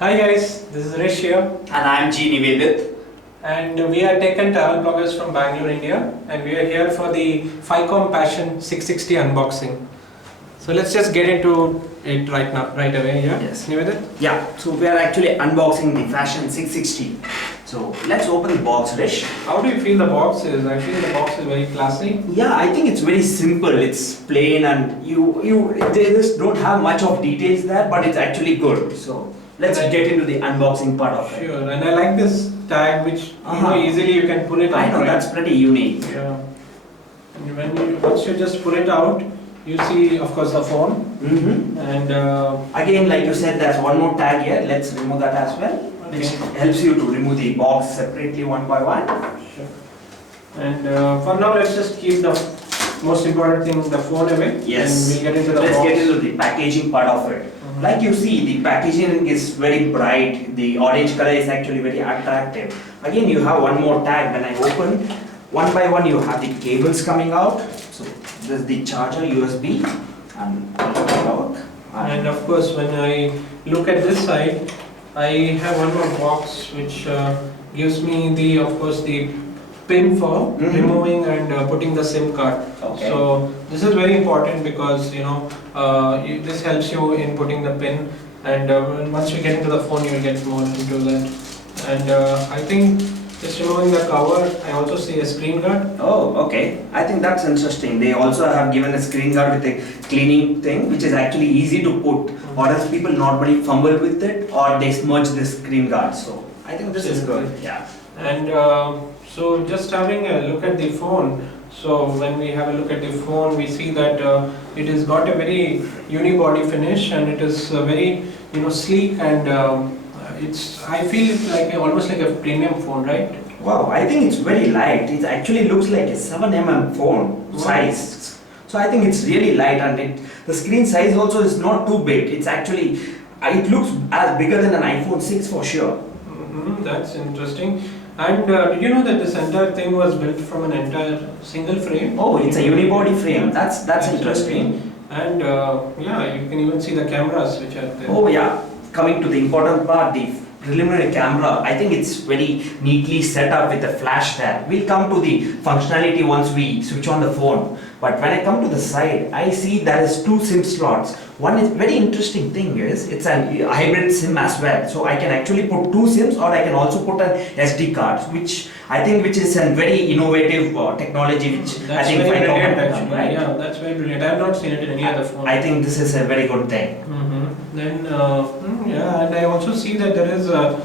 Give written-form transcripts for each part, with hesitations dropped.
Hi guys, this is Hrish here, And I'm Nivedith. and we are tech and travel bloggers from Bangalore, India, and we are here for the Phicomm Passion 660 unboxing. So let's just get into it right now, right away. Yeah. Yes. Nivedith? Yeah, so we are actually unboxing the Fashion 660. So let's open the box, Hrish. How do you feel the box is? I feel the box is very classy. Yeah, I think it's very simple. It's plain and they just don't have much of details there, but it's actually good. So let's get into the unboxing part of it. Sure, and I like this tag, which easily you can pull it out. I know, right? that's pretty unique. Yeah. And once you just pull it out, you see, of course, the phone. And Again, like you said, there's one more tag here. Let's remove that as well, which helps you to remove the box separately one by one. Sure. And for now, let's just keep the most important thing, the phone away. Yes. And we'll get into the Let's box. get into the packaging part of it. Like you see, the packaging is very bright. The orange color is actually very attractive. Again, you have one more tag. When I open, one by one, you have the cables coming out. So this is the charger, USB, and out. And of course, when I look at this side, I have one more box which gives me the, of course, the pin for removing and putting the SIM card. Okay. So this is very important because this helps you in putting the pin, and once you get into the phone, you'll get more into that. And I think just removing the cover, I also see a screen guard. Oh, okay. I think that's interesting. They also have given a screen guard with a cleaning thing, which is actually easy to put, or else people normally fumble with it, or they smudge the screen guard. So I think this is good. Yeah. And so just having a look at the phone, so when we have a look at the phone, we see that it has got a very unibody finish, and it is very sleek, and I feel it's like almost like a premium phone, right? Wow, I think it's very light. It actually looks like a 7 phone size. So I think it's really light, and the screen size also is not too big. It's actually, it looks as bigger than an iPhone 6 for sure. That's interesting. And did you know that this entire thing was built from an entire single frame? Oh, it's a unibody frame. That's interesting. And yeah, you can even see the cameras which are there. Oh yeah, coming to the important part, the preliminary camera. I think it's very neatly set up with a flash there. We'll come to the functionality once we switch on the phone. But when I come to the side, I see there is 2 SIM slots. One is very interesting thing is it's a hybrid SIM as well. So I can actually put 2 SIMs, or I can also put an SD card, which is a very innovative technology, which that's I think very brilliant actually. right? Yeah, that's very brilliant. I have not seen it in any other phone. I think this is a very good thing. Then yeah, and I also see that there is a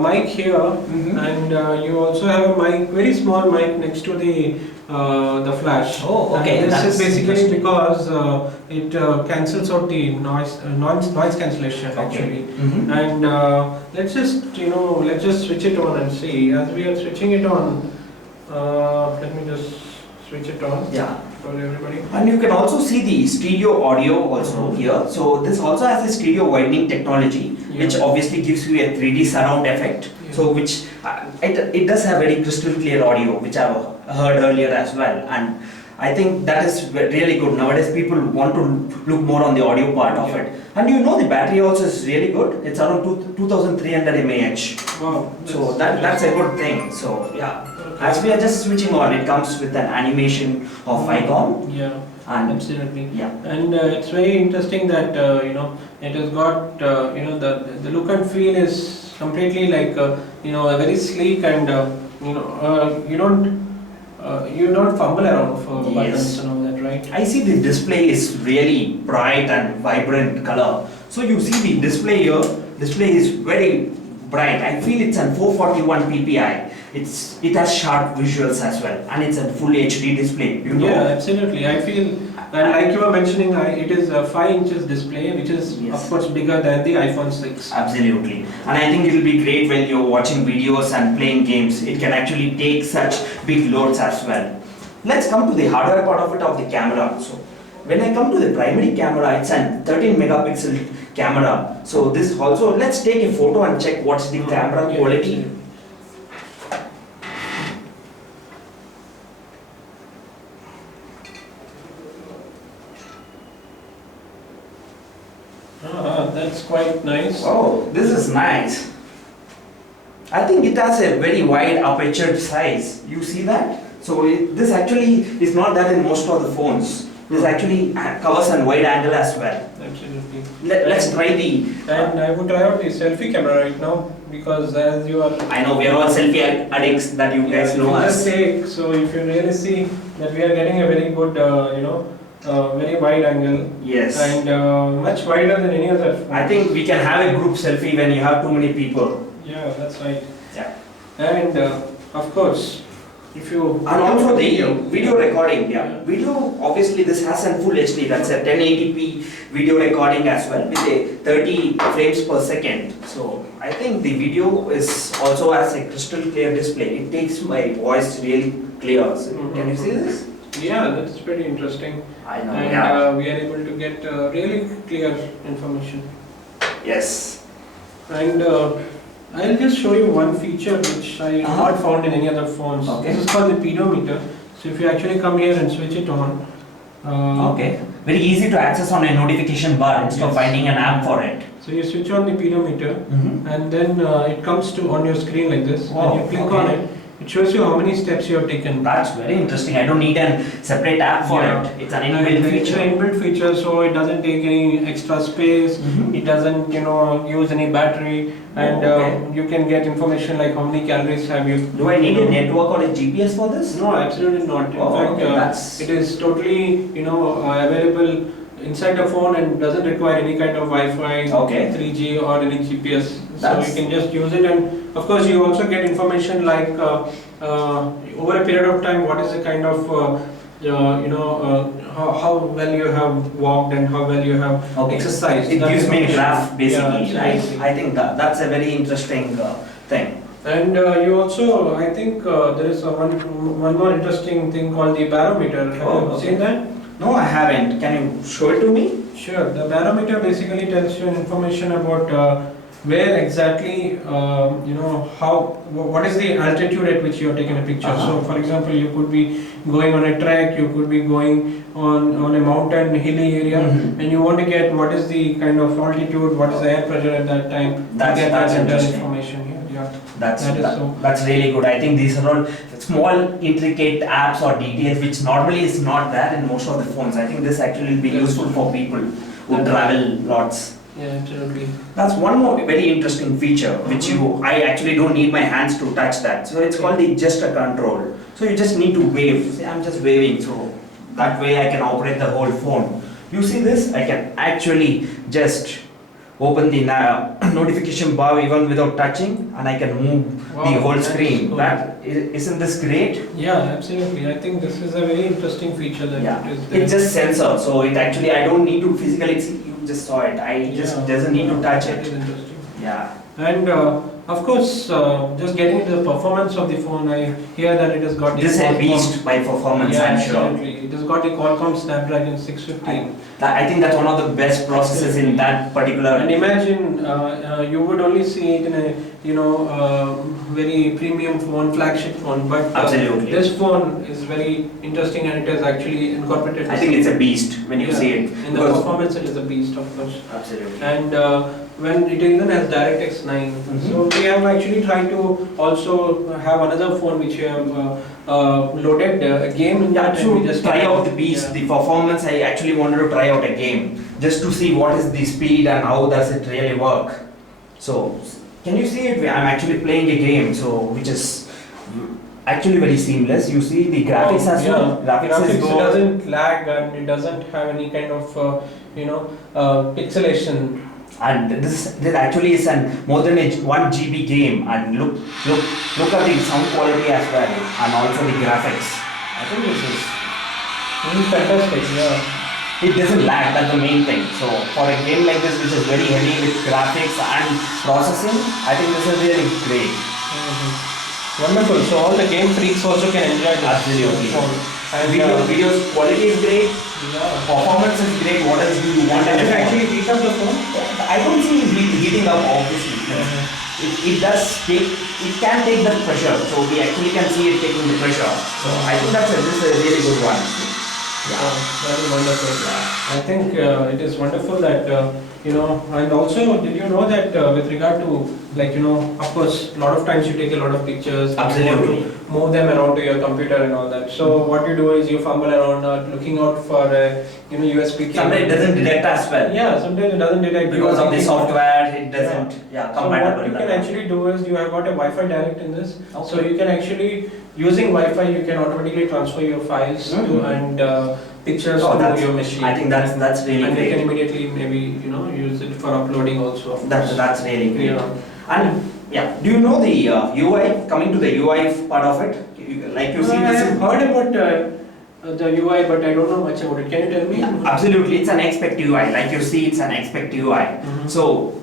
mic here, and you also have a mic, very small mic next to the flash. Oh, okay. And this That's is basically because it cancels out the noise cancellation actually. And let's just switch it on and see. As we are switching it on, let me just switch it on. Yeah. For everybody. And you can also see the stereo audio also here. So this also has a stereo widening technology, which obviously gives you a 3D surround effect. So which it does have very crystal clear audio, which I've heard earlier as well. And I think that is really good. Nowadays people want to look more on the audio part of it. And the battery also is really good. It's around 2300 mAh. Wow. So that's a good thing. So yeah. As we are just switching on, it comes with an animation of Phicomm. Yeah, and absolutely. Yeah. And it's very interesting that it has got the look and feel is completely like a very sleek, and you don't fumble around for buttons and all that, right? I see the display is really bright and vibrant color. So you see the display here. Display is very bright. I feel it's an 441 ppi. It has sharp visuals as well, and it's a full HD display. Yeah, absolutely. I feel, and like you were mentioning, it is a 5 inches display, which is of course bigger than the iPhone 6. Absolutely, and I think it will be great when you're watching videos and playing games. It can actually take such big loads as well. Let's come to the hardware part of it, of the camera. So when I come to the primary camera, it's an 13 megapixel camera. So this also, let's take a photo and check what's the camera quality. That's quite nice. Oh, this is nice. I think it has a very wide aperture size. You see that? So this actually is not that in most of the phones. This actually covers a wide angle as well. Absolutely. Let's try the. And I would try out the selfie camera right now because as you are. I know we are all selfie addicts that you guys know Just us. take, so if you really see that we are getting a very good, very wide angle. Yes. And much wider than any other phone. I think we can have a group selfie when you have too many people. Yeah, that's right. Yeah. And of course, if you. And also the video recording, yeah. Video, obviously this has a full HD, that's a 1080p video recording as well with a 30 frames per second. So I think the video is also has a crystal clear display. It takes my voice really clear. So can you see this? Yeah, that's pretty interesting. I know, And yeah. we are able to get really clear information. Yes. And I'll just show you one feature which I not found in any other phones. Okay. This is called the pedometer. So if you actually come here and switch it on. Okay. Very easy to access on a notification bar instead of Yes. finding an app for it. So you switch on the pedometer and then it comes to on your screen like this. Wow, And you click okay. on it. It shows you how many steps you have taken. That's very interesting. I don't need a separate app for Yeah. it. It's an And inbuilt it's feature. an inbuilt feature, so it doesn't take any extra space. It doesn't, use any battery, and Okay. you can get information like how many calories have you. Do I need a network or a GPS for this? No, absolutely not. In Oh, fact, okay, that's- it is totally, available inside the phone and doesn't require any kind of Wi-Fi, Okay. 3G or any GPS. So That's- you can just use it, and of course you also get information like over a period of time what is the kind of how well you have walked and how well you have exercised. It That gives me a information. graph basically, Yeah, right? absolutely. I think that's a very interesting thing. And you also, I think there is one more interesting thing called the barometer. Have you okay. seen that? No, I haven't. Can you show it to me? Sure. The barometer basically tells you information about where exactly, what is the altitude at which you are taking a picture. So, for example, you could be going on a trek, you could be going on a mountain, hilly area, and you want to get what is the kind of altitude, what is the air pressure at that time. That's that interesting. information here. Yeah. That's That is so- that's really good. I think these are all small intricate apps or details which normally is not there in most of the phones. I think this actually will be useful for people who travel lots. Yeah, absolutely. That's one more very interesting feature which I actually don't need my hands to touch that. So it's called the gesture control. So you just need to wave. See, I'm just waving, so that way I can operate the whole phone. You see this? I can actually just open the notification bar even without touching, and I can move the Wow, whole that's screen. cool. Isn't this great? Yeah, absolutely. I think this is a very interesting feature that Yeah, it is there. it's just sensor, so it actually I don't need to physically see. You just saw it. I just doesn't need to touch That it. is interesting. Yeah. And of course, just getting into the performance of the phone, I hear that it has got the This is a Qualcomm- beast by performance, Yeah, I'm sure. absolutely. It has got the Qualcomm Snapdragon 650. I think that's one of the best processors in that particular. And imagine you would only see it in a very premium phone, flagship phone, but Absolutely. this phone is very interesting and it has actually incorporated. I think it's a beast when you Yeah. see it. In the Because- performance, it is a beast, of course. Absolutely. And when it even has DirectX 9, so we have actually tried to also have another phone which we have loaded a game in Yeah, that, and we to just try out the beast, Yeah. the performance, I actually wanted to try out a game just to see what is the speed and how does it really work. So, can you see it? I'm actually playing a game, so which is actually very seamless. You see the graphics as well. Graphics is good. doesn't lag and it doesn't have any kind of pixelation. And this actually is an more than a 1 GB game, and look at the sound quality as well, and also the graphics. I think this is Fantastic, yeah. it doesn't lag. That's the main thing. So for a game like this, which is very heavy with graphics and processing, I think this is really great. Wonderful. So all the game freaks also can enjoy this Absolutely. phone. And Videos quality is great. yeah. Performance is great. What else do you want? Does in it a phone? actually heat up the phone? I don't see it heating up, obviously. It does take, it can take the pressure, so we actually can see it taking the pressure. So I think this is a really good one. That is wonderful. I think it is wonderful that and also did you know that with regard to of course, a lot of times you take a lot of pictures, Absolutely. you want to move them around to your computer and all that. So what you do is you fumble around, looking out for a USB cable. Sometimes it doesn't detect as well. Yeah, sometimes it doesn't detect Because of the software, it doesn't. Yeah, So compatible. what you can actually do is you have got a Wi-Fi direct in this. Okay. So you can actually using Wi-Fi you can automatically transfer your files to and pictures to your machine. I think that's really and great. they can immediately maybe use it for uploading also. That's really great. Yeah. And yeah, do you know the UI? Coming to the UI part of it, like you see I this. have heard about the UI, but I don't know much about it. Can you tell me? Yeah, absolutely, it's an expect UI. Like you see, it's an expect UI. So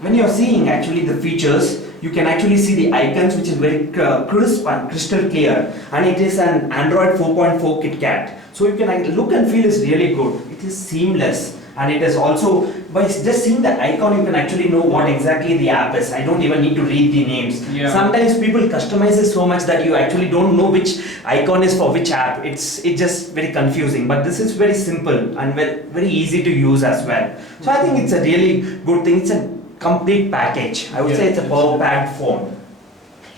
when you're seeing actually the features, you can actually see the icons, which is very crisp and crystal clear, and it is an Android 4.4 KitKat. So you can look and feel is really good. It is seamless, and it is also by just seeing the icon, you can actually know what exactly the app is. I don't even need to read the names. Yeah. Sometimes people customize it so much that you actually don't know which icon is for which app. It's just very confusing. But this is very simple and very easy to use as well. So I think it's a really good thing. It's a complete package. I would say it's a power packed phone.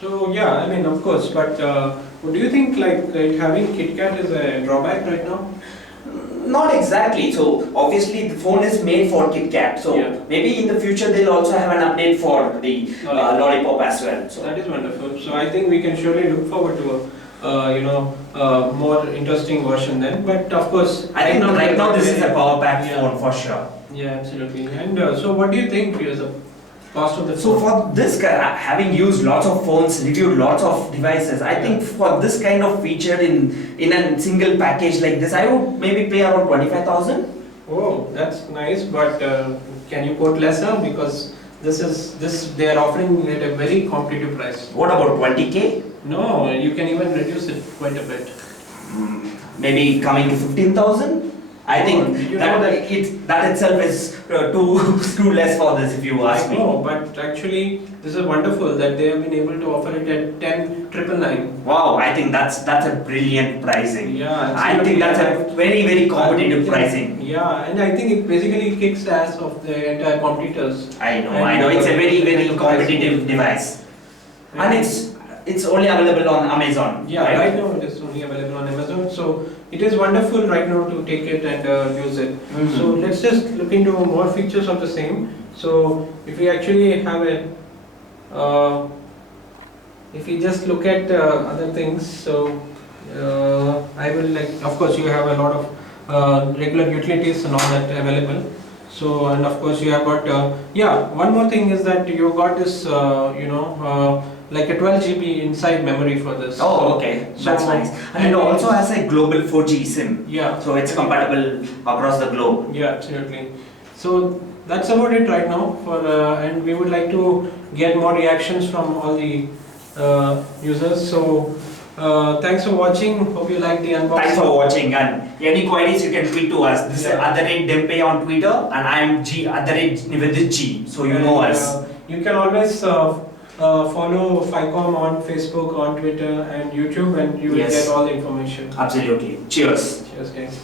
So yeah, I mean of course, but do you think having KitKat is a drawback right now? Not exactly. So obviously the phone is made for KitKat. So maybe in the future they'll also have an update for the Lollipop as well. So that is wonderful. So I think we can surely look forward to a more interesting version then. But of course, I think right now this is a power packed phone for sure. Yeah, absolutely. And so what do you think is the cost of the phone? So for this, having used lots of phones, reviewed lots of devices, I think for this kind of feature in a single package like this, I would maybe pay around 25,000. Oh, that's nice. But can you quote lesser, because this they are offering it at a very competitive price. What about 20K? No, you can even reduce it quite a bit. Maybe coming to 15,000. I think that itself is too less for this, if you ask me. No, but actually this is wonderful that they have been able to offer it at 10,999. Wow, I think that's a brilliant pricing. Yeah, I think that's a very competitive pricing. Yeah, and I think it basically kicks ass of the entire competitors. I know. It's a very competitive device, and it's only available on Amazon. Yeah, right now it is only available on Amazon. So it is wonderful right now to take it and use it. So let's just look into more features of the same. So if we actually have if we just look at other things, so I will of course you have a lot of regular utilities and all that available. So and of course you have got one more thing is that you got this like a 12 GB inside memory for this. Oh, okay, that's nice. And it also has a global 4G SIM. Yeah. So it's compatible across the globe. Yeah, absolutely. So that's about it right now. And we would like to get more reactions from all the users. So thanks for watching. Hope you liked the unboxing. Thanks for watching, and any queries you can tweet to us. This is @Dhempe on Twitter, and I am @Nivedith G. So you know us. You can always follow Phicomm on Facebook, on Twitter and YouTube, and you will get all the information. Absolutely. Cheers. Cheers guys.